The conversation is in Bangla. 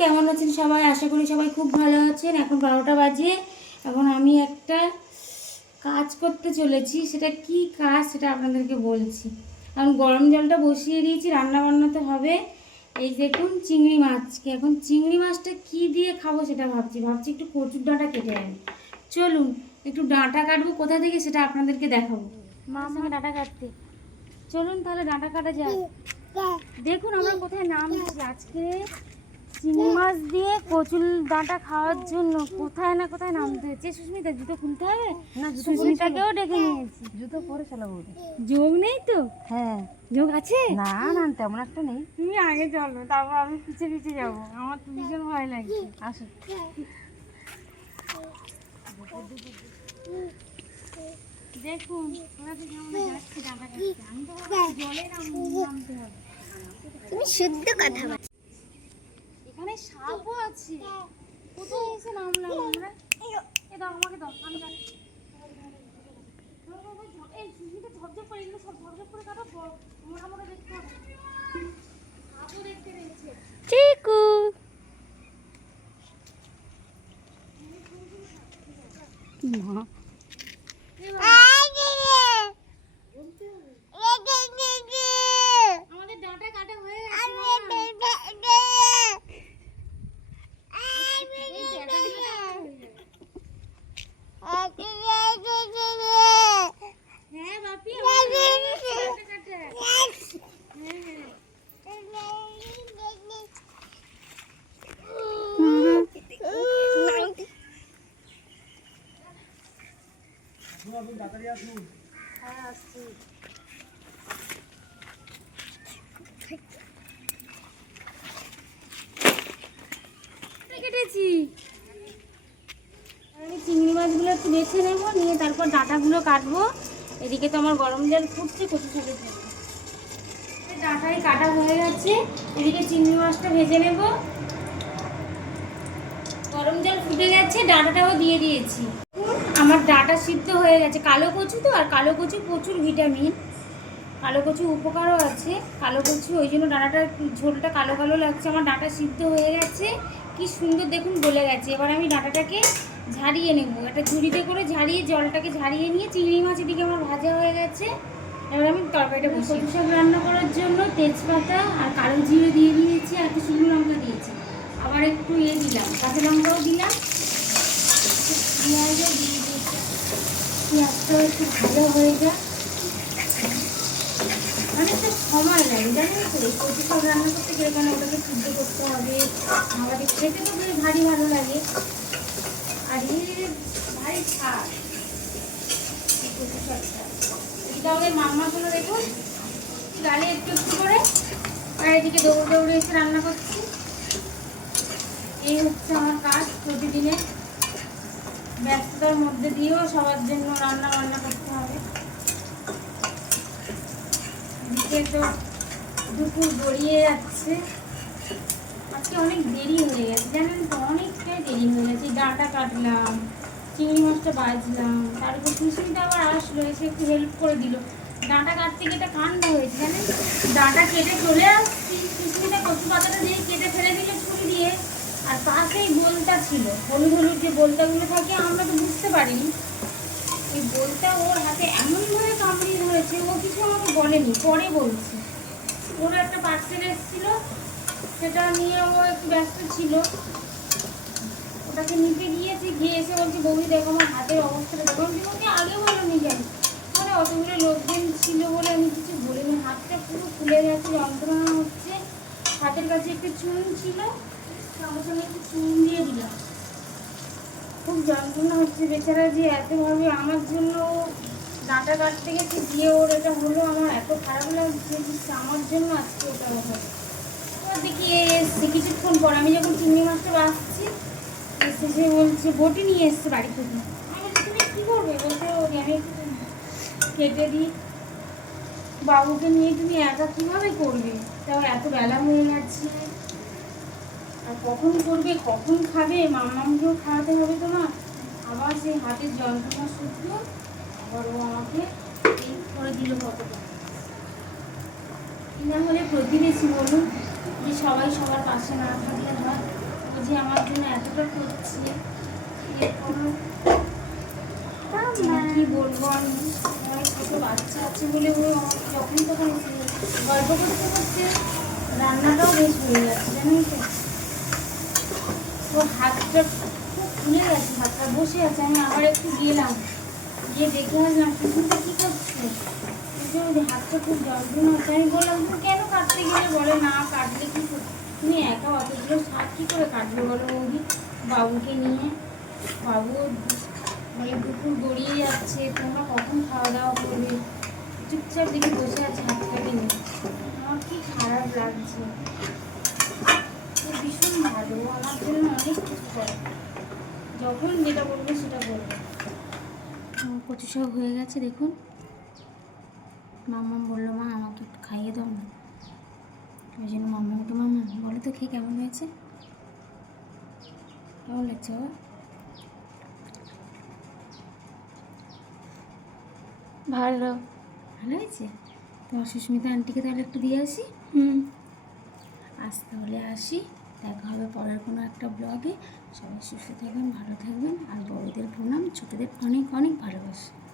কেমন আছেন সবাই? আশা করি সবাই খুব ভালো আছেন। এখন বারোটা বাজে। এখন আমি একটা কাজ করতে চলেছি। সেটা কি কাজ সেটা আপনাদেরকে বলছি। এখন গরম জলটা বসিয়ে দিয়েছি রান্না বান্না তো হবে। এই দেখুন চিংড়ি মাছকে। এখন চিংড়ি মাছটা কি দিয়ে খাব সেটা ভাবছি। ভাবছি একটু কচুর ডাঁটা কেটে আনি। চলুন একটু ডাঁটা কাটবো। কোথা থেকে সেটা আপনাদেরকে দেখাবো? মা আমাকে ডাঁটা কাটতে। চলুন তাহলে ডাঁটা কাটা যাক। দেখুন আমরা কোথায় নামছি। আজকে চিংড়ি মাছ দিয়ে কচুর ডাঁটা খাওয়ার জন্য কোথায় না কোথায় নামতে হচ্ছে সুস্মিতা জুতো খুলতে হবে? না সুস্মিতাকেও ডেকে নিয়েছি। জুতো পরে চালাবো যোগ নেই তো? হ্যাঁ। যোগ আছে? না না তেমন একটা নেই। তুমি আগে চলো তারপর আমি পিছে পিছে যাব। আমার তো ভীষণ ভয় লাগছে। আসো। দেখুন ওরা তো কেমন যাচ্ছে ডাঁটা আমি তো জলে নামতে হবে। তুমি শুদ্ধ কথা সাপও আছে কোথায় এসে নামলাম আমরা এ দাও আমাকে দাও আমি এই সুস্মিতা ঝপঝপ করে এগুলো সব ঝপঝপ করে কাটো বড় মোটা মোটা দেখতে হবে সাপও দেখতে চিকু এ বাবা, আমাদের ডাঁটা কাটা হয়ে গেছে মা। এই ডাঁটাগুলো কাটা হয়ে গেছে। হ্যাঁ বাপি আমাদের ডাঁটা কাটা। হ্যাঁ হ্যাঁ কেটেছি? আমি চিংড়ি মাছগুলো একটু বেছে নেব নিয়ে তারপর ডাঁটাগুলো কাটবো। এদিকে তো আমার গরম জল ফুটছে কচু শাকের জন্য। এই ডাঁটাই কাটা হয়ে গেছে। এদিকে চিংড়ি মাছটা ভেজে নেব। গরম জল ফুটে গেছে ডাঁটাটাও দিয়ে দিয়েছি। আমার ডাঁটা সিদ্ধ হয়ে গেছে। কালো কচু তো আর কালো কচু প্রচুর ভিটামিন। কালো কচু উপকারও আছে। কালো কচু ওই জন্য ডাঁটাটা ঝোলটা কালো কালো লাগছে। আমার ডাঁটা সিদ্ধ হয়ে গেছে। কি সুন্দর দেখুন গলে গেছে। এবার আমি ডাঁটাটাকে ঝারিয়ে নেব। একটা ঝুড়িতে করে ঝারিয়ে জলটাকে ঝারিয়ে নিয়ে চিংড়ি মাছ এদিকে আমার ভাজা হয়ে গেছে। এবার আমি তরকারিটা বসি কচু শাক রান্না করার জন্য তেজপাতা আর কালো জিরে দিয়ে দিয়েছি আর একটু শুকনো লঙ্কা দিয়েছি। আবার একটু ইয়ে দিলাম কাঁচা লঙ্কাও দিলাম। পেঁয়াজও দিয়ে পেঁয়াজটাও একটু ভালো হয়ে যায় অনেকটা একটু একটু করে এদিকে দৌড়ে দৌড়ে এসে রান্না করছি এই হচ্ছে আমার কাজ প্রতিদিনের। ব্যস্ততার মধ্যে দিয়েও সবার জন্য রান্না বান্না করতে হবে। এদিকে তো দুপুর গড়িয়ে যাচ্ছে। আজকে অনেক দেরি হয়ে গেছে, জানেন তো, অনেকটাই দেরি হয়ে গেছে। ডাঁটা কাটলাম, চিংড়ি মাছটা বাজলাম, তারপর সুস্মিতা আবার আসলো, এসে একটু হেল্প করে দিল। ডাঁটা কাটতে কেটে কান্না হয়েছে, জানেন ডাঁটা কেটে চলে আসছি সুস্মিতা কচু পাতাটা দিয়ে কেটে ফেলে দিল ছুরি দিয়ে। আর পাশেই বোলটা ছিল। হলুদ হলুদ যে বোলতাগুলো থাকে, আমরা তো বুঝতে পারিনি। এই বলটা ওর হাতে এমনভাবে কামড়িয়ে ধরেছে, ও কিছু আমাকে বলেনি, পরে বলছে। ওর একটা পার্সেল এসেছিল সেটা নিয়ে ও একটু ব্যস্ত ছিল। ওটাকে নিতে গিয়েছি, গিয়ে এসে বলছি, বৌদি, দেখো আমার হাতের অবস্থাটা, দেখো। আমি বলছি আগে বলো নি জানি মানে অতগুলো লোকজন ছিল বলে আমি কিছু বলিনি। হাতটা পুরো ফুলে গেছে, যন্ত্রণা হচ্ছে। হাতের কাছে একটু চুন ছিল। সঙ্গে সঙ্গে একটু চুন দিয়ে দিলাম খুব যন্ত্রণা হচ্ছে বেচারা যে এতভাবে আমার জন্য ডাঁটা কাটতে গেছে গিয়ে ওর এটা হলো আমার এত খারাপ লাগছে আমার জন্য আজকে ওটা হলো। দেখি এসছে, কিছুক্ষণ পর আমি যখন চিংড়ি মাছটা বাঁচছি, এসে সে বলছে, বটি নিয়ে এসছে বাড়ি থেকে। আমি তুমি কী করবে? বলছে আমি একটু কেটে দিই। বাবুকে নিয়ে তুমি একা কীভাবে করবে? তাও এত বেলা হয়ে যাচ্ছে আর কখন করবে কখন খাবে মামামকেও খাওয়াতে হবে তো না? আবার সেই হাতের যন্ত্রণা শুদ্ধ আবার ও আমাকে এই করে দিল কতটা। না হলে প্রতিবেশী বলুন যে সবাই সবার পাশে না থাকলে হয় যে আমার জন্য এতটা করছে। কি বলব আমি? ছোট বাচ্চা আছে বলে ও যখন তখন গল্প করতে করতে রান্নাটাও বেশ হয়ে যাচ্ছে জানেন তো? ওর হাতটা ফুলে গেছে, হাতটা বসে আছে, আমি আবার একটু গেলাম। গিয়ে দেখে আসলাম সুস্মিতা কী করছে? হাতটা খুব যন্ত্রণা হচ্ছে। আমি বললাম, তুমি কেন কাটতে গেলে? বলে, না কাটলে কি তুমি একা অতগুলো শাক কী করে কাটবে বলো বৌদি? বাবুকে নিয়ে। বাবু মানে দুপুর গড়িয়ে যাচ্ছে, তোমরা কখন খাওয়া দাওয়া করবে? চুপচাপ দেখে বসে আছে হাতটাকে নিয়ে আমার কি খারাপ লাগছে। ভীষণ ভালো আমার জন্য অনেক কিছু করে যখন যেটা বলবে সেটা আমার কচু শাক হয়ে গেছে দেখুন। মাম্মা বলল মা আমাকে একটু খাইয়ে দাও না। ওই জন্য মাম্মাকে মাম্মা বলো তো খেয়ে কেমন হয়েছে? কেমন লাগছে বাবা? ভালো। ভালো হয়েছে? তোমার সুস্মিতা আন্টিকে তাহলে একটু দিয়ে আসি? হুম। আজ তাহলে আসি। দেখা হবে পরের কোনো একটা ব্লগে সবাই সুস্থ থাকবেন, ভালো থাকবেন। আর বড়দের প্রণাম, ছোটদের অনেক অনেক ভালোবাসা।